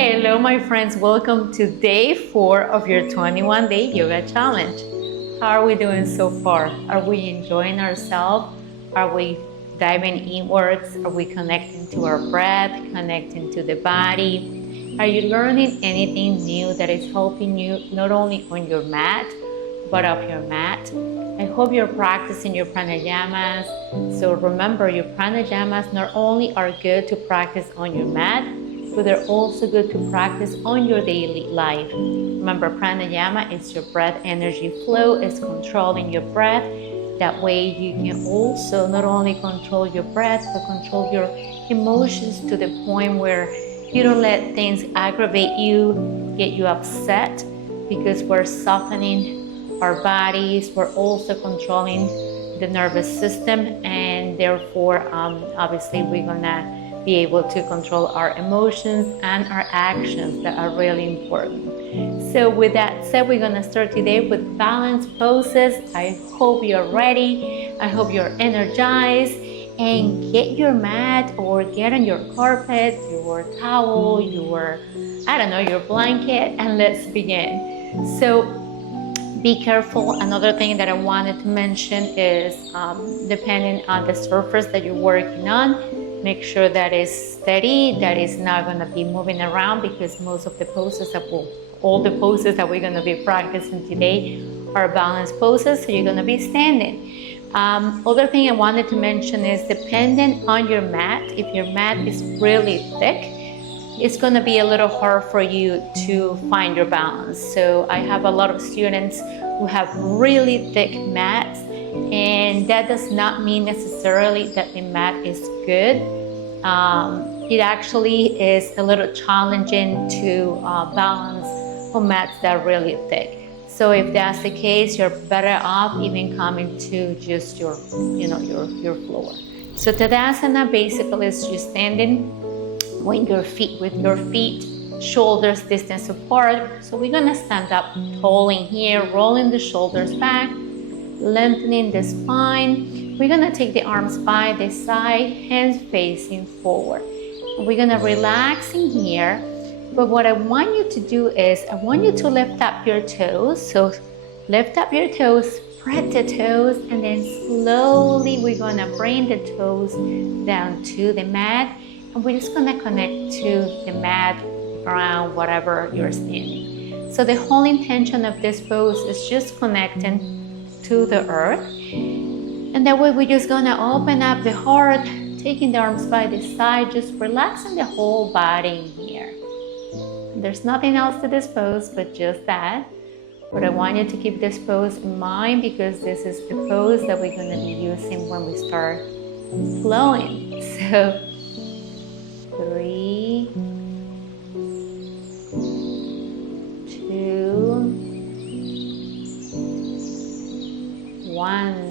Hello, my friends. Welcome to day 4 of your 21-day yoga challenge. How are we doing so far? Are we enjoying ourselves? Are we diving inwards? Are we connecting to our breath, connecting to the body? Are you learning anything new that is helping you not only on your mat, but off your mat? I hope you're practicing your pranayamas. So remember, your pranayamas not only are good to practice on your mat, but they're also good to practice on your daily life. Remember, pranayama is your breath energy flow, is controlling your breath. That way you can also not only control your breath, but control your emotions to the point where you don't let things aggravate you, get you upset, because we're softening our bodies. We're also controlling the nervous system, and therefore, obviously, we're gonna be able to control our emotions and our actions that are really important. So with that said, we're gonna start today with balance poses. I hope you're ready. I hope you're energized, and get your mat or get on your carpet, your towel, your blanket, and let's begin. So be careful. Another thing that I wanted to mention is depending on the surface that you're working on, make sure that is steady, that is not going to be moving around, because most of the poses all the poses that we're going to be practicing today are balance poses, so you're going to be standing. Other thing I wanted to mention is depending on your mat, if your mat is really thick, it's going to be a little hard for you to find your balance. So I have a lot of students who have really thick mats, and that does not mean necessarily that the mat is good. It actually is a little challenging to balance on mats that are really thick. So if that's the case, you're better off even coming to just your floor. So Tadasana basically is just standing with your feet shoulders distance apart. So we're gonna stand up tall in here, rolling the shoulders back, lengthening the spine. We're gonna take the arms by the side, hands facing forward. We're gonna relax in here, but what I want you to do is I want you to lift up your toes. So lift up your toes, spread the toes, and then slowly we're gonna bring the toes down to the mat, and we're just gonna connect to the mat, ground, whatever you're standing. So the whole intention of this pose is just connecting to the earth, and that way we're just gonna open up the heart, taking the arms by the side, just relaxing the whole body in here. There's nothing else to this pose but just that, but I want you to keep this pose in mind, because this is the pose that we're gonna be using when we start flowing. So 3, 2, 1.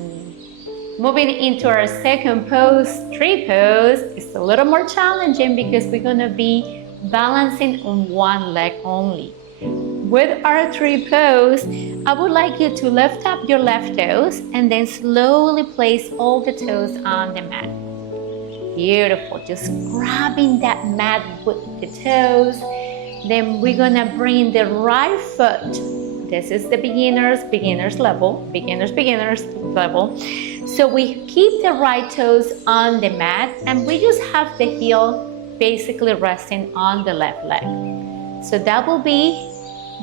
Moving into our second pose, tree pose. It's a little more challenging because we're gonna be balancing on one leg only. With our tree pose, I would like you to lift up your left toes and then slowly place all the toes on the mat. Beautiful, just grabbing that mat with the toes. Then we're gonna bring the right foot. This is the beginner's level. So we keep the right toes on the mat, and we just have the heel basically resting on the left leg. So that will be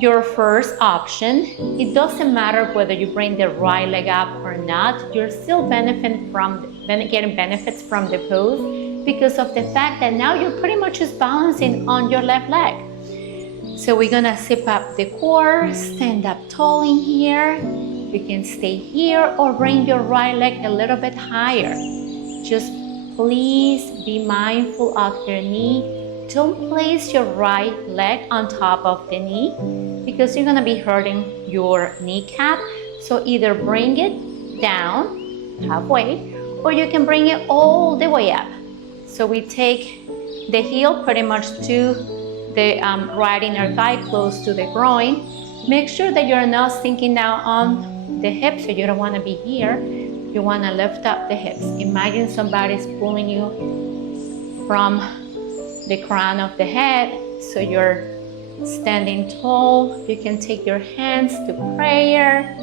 your first option. It doesn't matter whether you bring the right leg up or not, you're still getting benefits from the pose, because of the fact that now you're pretty much just balancing on your left leg. So we're gonna zip up the core, stand up tall in here. You can stay here or bring your right leg a little bit higher. Just please be mindful of your knee. Don't place your right leg on top of the knee, because you're gonna be hurting your kneecap. So either bring it down halfway, or you can bring it all the way up. So we take the heel pretty much to the right inner thigh, close to the groin. Make sure that you're not sinking down on the hips, so you don't want to be here. You want to lift up the hips. Imagine somebody's pulling you from the crown of the head So you're standing tall. You can take your hands to prayer.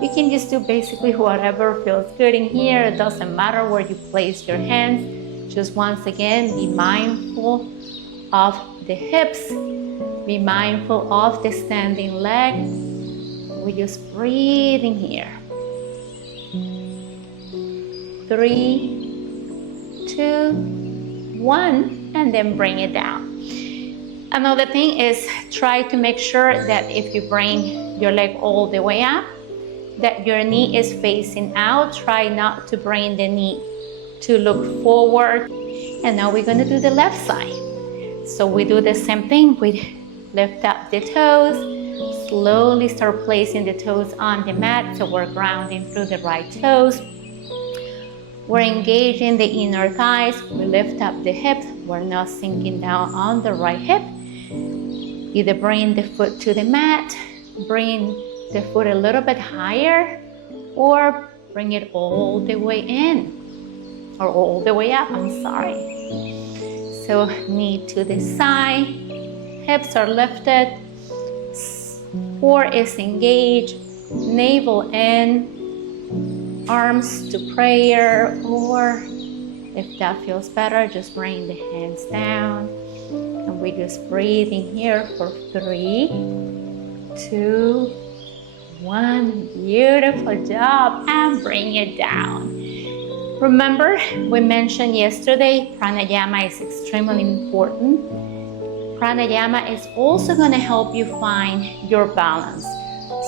You can just do basically whatever feels good in here. It doesn't matter where you place your hands. Just once again, be mindful of the hips. Be mindful of the standing leg. We just breathe in here. 3, 2, 1, and then bring it down. Another thing is try to make sure that if you bring your leg all the way up, that your knee is facing out. Try not to bring the knee to look forward. And now we're going to do the left side. So we do the same thing. We lift up the toes, slowly start placing the toes on the mat. So we're grounding through the right toes. We're engaging the inner thighs. We lift up the hips. We're not sinking down on the right hip. Either bring the foot to the mat, bring the foot a little bit higher, or bring it all the way in, or all the way up, I'm sorry. So knee to the side, hips are lifted, core is engaged, navel in, arms to prayer, or if that feels better, just bring the hands down. And we just breathe in here for 3, 2, 1. Beautiful job. And bring it down. Remember, we mentioned yesterday, pranayama is extremely important. Pranayama is also going to help you find your balance.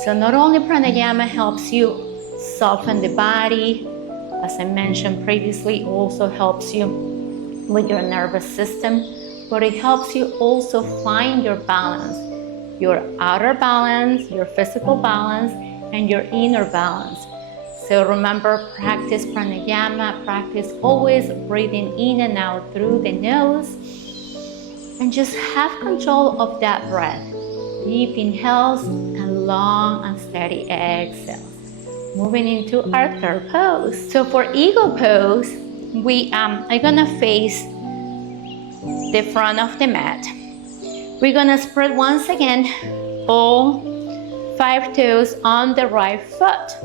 So not only pranayama helps you soften the body, as I mentioned previously, also helps you with your nervous system, but it helps you also find your balance, your outer balance, your physical balance, and your inner balance. So remember, practice pranayama, practice always breathing in and out through the nose, and just have control of that breath. Deep inhales and long and steady exhales. Moving into our third pose. So for eagle pose, we are gonna face the front of the mat. We're gonna spread once again all 5 toes on the right foot.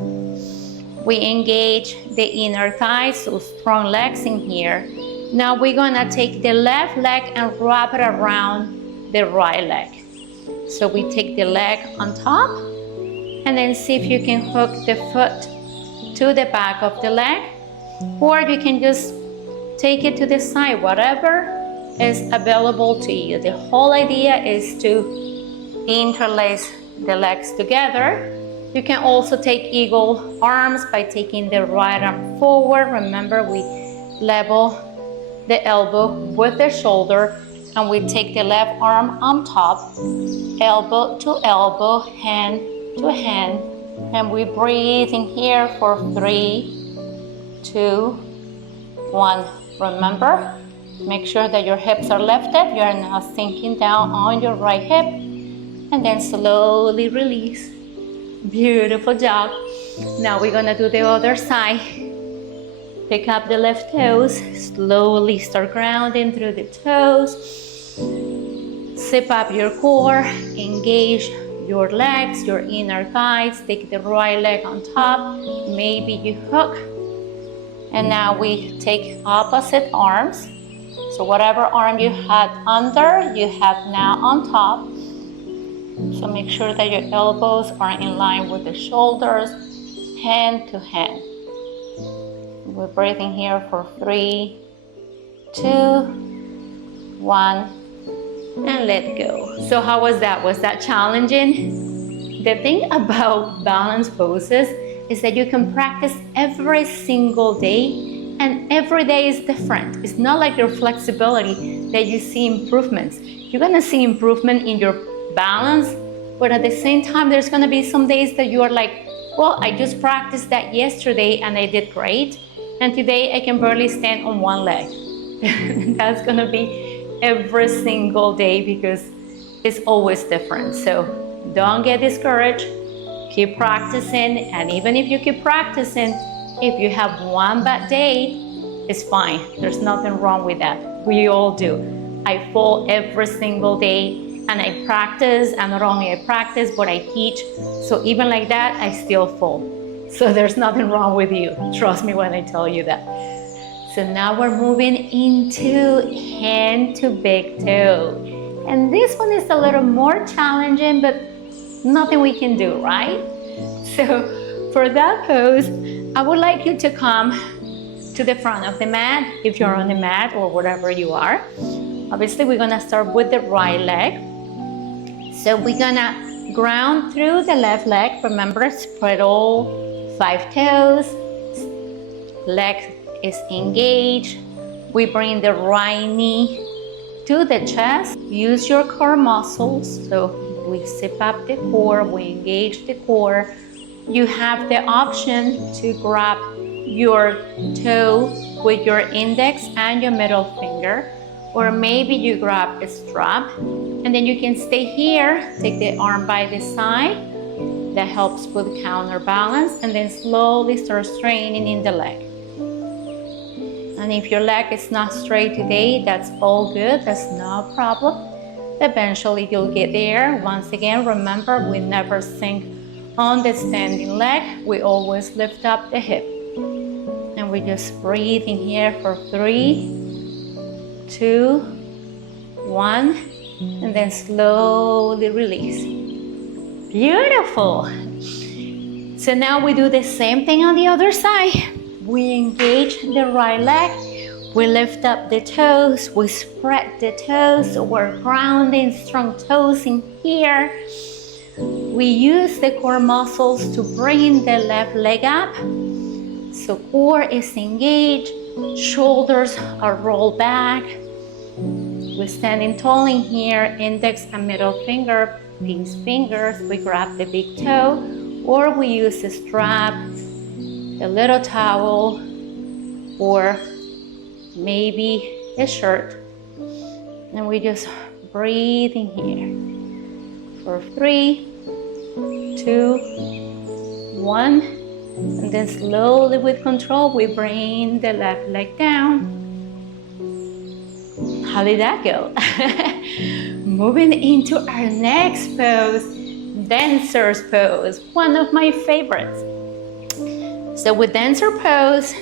We engage the inner thighs, so strong legs in here. Now we're gonna take the left leg and wrap it around the right leg. So we take the leg on top, and then see if you can hook the foot to the back of the leg, or you can just take it to the side, whatever is available to you. The whole idea is to interlace the legs together. You can also take eagle arms by taking the right arm forward. Remember, we level the elbow with the shoulder, and we take the left arm on top, elbow to elbow, hand to hand, and we breathe in here for 3, 2, 1. Remember, make sure that your hips are lifted. You're not sinking down on your right hip, and then slowly release. Beautiful job. Now we're gonna do the other side. Pick up the left toes, slowly start grounding through the toes. Zip up your core, engage your legs, your inner thighs. Take the right leg on top, maybe you hook. And now we take opposite arms. So whatever arm you had under, you have now on top. So make sure that your elbows are in line with the shoulders, hand to hand. We're breathing here for 3, 2, 1, and let go. So how was that? Was that challenging? The thing about balance poses is that you can practice every single day, and every day is different. It's not like your flexibility that you see improvements. You're gonna see improvement in your balance, but at the same time, there's gonna be some days that you are like, well, I just practiced that yesterday and I did great, and today I can barely stand on one leg. That's gonna be every single day because it's always different. So don't get discouraged, keep practicing, and even if you keep practicing, if you have one bad day, it's fine. There's nothing wrong with that. We all do. I fall every single day, and I practice, and not only I practice, but I teach. So even like that, I still fall. So there's nothing wrong with you. Trust me when I tell you that. So now we're moving into hand to big toe. And this one is a little more challenging, but nothing we can do, right? So for that pose, I would like you to come to the front of the mat, if you're on the mat or wherever you are. Obviously, we're gonna start with the right leg. So we're gonna ground through the left leg. Remember, spread all 5 toes. Leg is engaged. We bring the right knee to the chest. Use your core muscles. So we zip up the core, we engage the core. You have the option to grab your toe with your index and your middle finger, or maybe you grab a strap, and then you can stay here, take the arm by the side. That helps with counterbalance, and then slowly start straining in the leg. And if your leg is not straight today, that's all good, that's no problem. Eventually you'll get there. Once again, remember, we never sink on the standing leg, we always lift up the hip. And we just breathe in here for 3, 2, 1, and then slowly release. Beautiful. So now we do the same thing on the other side. We engage the right leg, we lift up the toes, we spread the toes, we're grounding strong toes in here. We use the core muscles to bring the left leg up. So core is engaged, shoulders are rolled back. We're standing tall in here, index and middle finger, pinch fingers. We grab the big toe, or we use a strap, a little towel, or maybe a shirt. And we just breathe in here for 3, 2, 1. And then slowly with control, we bring the left leg down. How did that go? Moving into our next pose, dancer's pose, one of my favorites. So with dancer pose,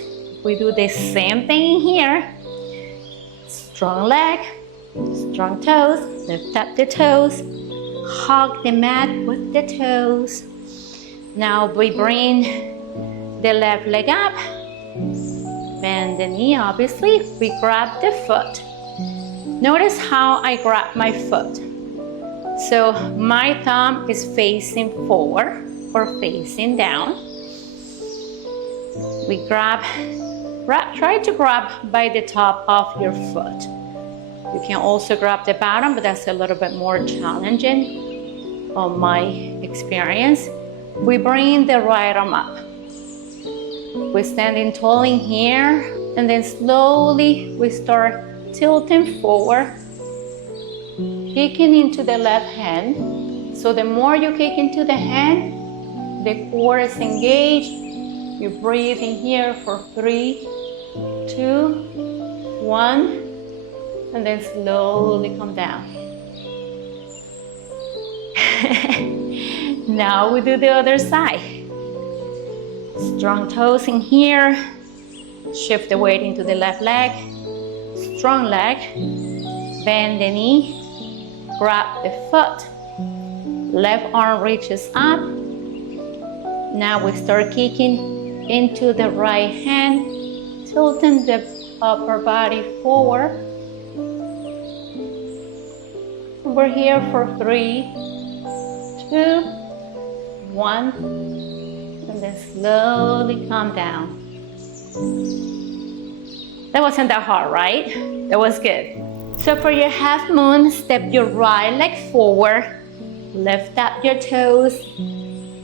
we do the same thing here. Strong leg, strong toes, lift up the toes, hug the mat with the toes. Now we bring the left leg up, bend the knee, obviously, we grab the foot. Notice how I grab my foot. So my thumb is facing forward or facing down. We try to grab by the top of your foot. You can also grab the bottom, but that's a little bit more challenging on my experience. We bring the right arm up. We're standing tall in here, and then slowly we start tilting forward, kicking into the left hand. So the more you kick into the hand, the core is engaged. You breathe in here for 3, 2, 1, and then slowly come down. Now we do the other side. Strong toes in here, shift the weight into the left leg, strong leg, bend the knee, grab the foot, left arm reaches up. Now we start kicking into the right hand, tilting the upper body forward. We're here for 3, 2, 1, and then slowly come down. That wasn't that hard, right? That was good. So for your half moon, step your right leg forward, lift up your toes,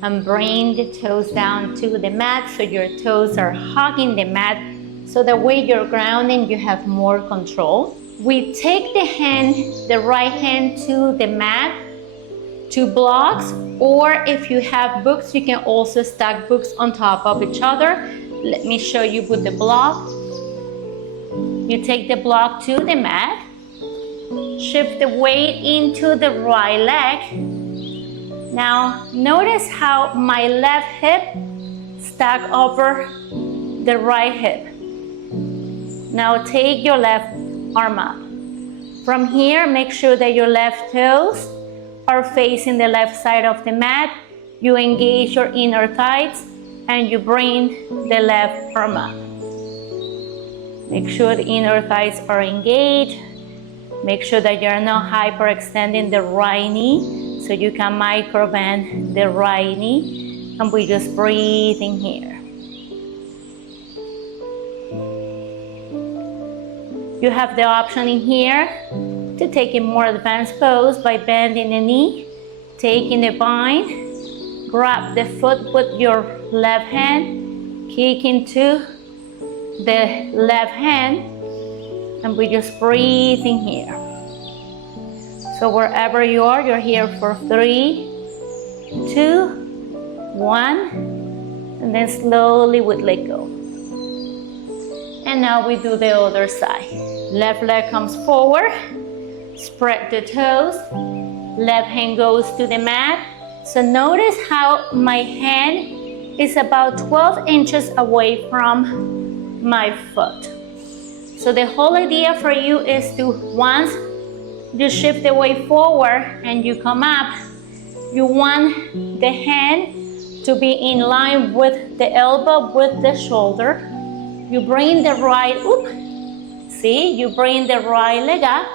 and bring the toes down to the mat so your toes are hugging the mat. So the way you're grounding, you have more control. We take the right hand to the mat, 2 blocks, or if you have books, you can also stack books on top of each other. Let me show you with the block. You take the block to the mat, Shift the weight into the right leg. Now notice how my left hip stack over the right hip. Now take your left arm up. From here, make sure that your left toes are facing the left side of the mat. You engage your inner thighs and you bring the left arm up. Make sure the inner thighs are engaged. Make sure that you're not hyperextending the right knee so you can micro bend the right knee. And we just breathe in here. You have the option in here to take a more advanced pose by bending the knee, taking the bind, grab the foot with your left hand, kick into the left hand, and we just breathe in here. So wherever you are, you're here for 3, 2, 1, and then slowly we let go. And now we do the other side. Left leg comes forward, spread the toes, left hand goes to the mat. So notice how my hand is about 12 inches away from my foot. So the whole idea for you is to, once you shift the weight forward and you come up, you want the hand to be in line with the elbow, with the shoulder. You bring the right, see, you bring the right leg up,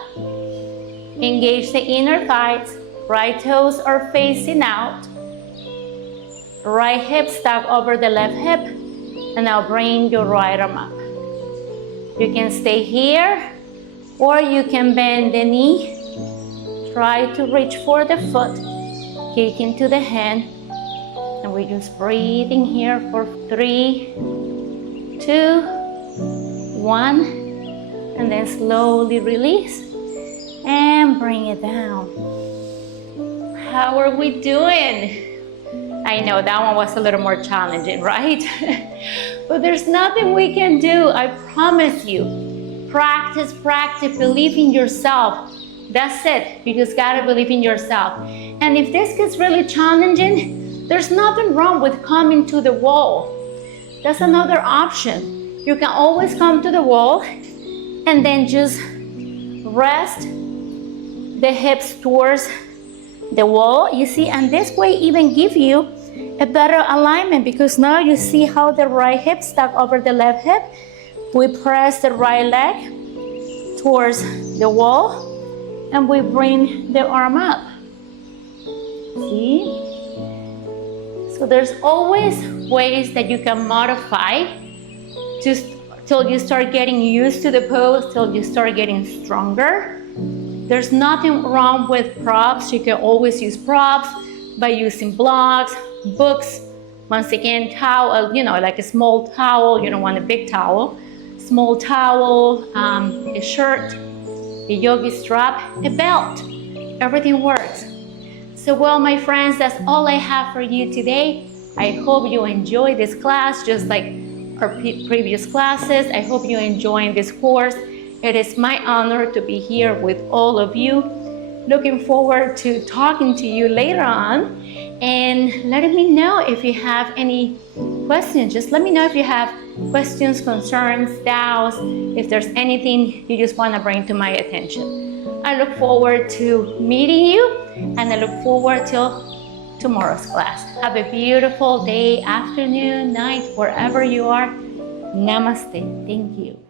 engage the inner thighs, right toes are facing out, right hip stack over the left hip, and now bring your right arm up. You can stay here, or you can bend the knee, try to reach for the foot, kick into the hand, and we just breathe in here for 3, 2, 1, and then slowly release and bring it down. How are we doing? I know that one was a little more challenging, right? But there's nothing we can do, I promise you. Practice, practice, believe in yourself. That's it. You just gotta believe in yourself. And if this gets really challenging, there's nothing wrong with coming to the wall. That's another option. You can always come to the wall and then just rest the hips towards the wall, you see, and this way even give you a better alignment, because now you see how the right hip stuck over the left hip. We press the right leg towards the wall and we bring the arm up. See? So there's always ways that you can modify just till you start getting used to the pose, till you start getting stronger. There's nothing wrong with props. You can always use props by using blocks, books, once again, towel, like a small towel. You don't want a big towel. Small towel, a shirt, a yogi strap, a belt. Everything works. So well, my friends, that's all I have for you today. I hope you enjoyed this class just like our previous classes. I hope you enjoyed this course. It is my honor to be here with all of you. Looking forward to talking to you later on and letting me know if you have any questions. Just let me know if you have questions, concerns, doubts, if there's anything you just want to bring to my attention. I look forward to meeting you, and I look forward till tomorrow's class. Have a beautiful day, afternoon, night, wherever you are. Namaste. Thank you.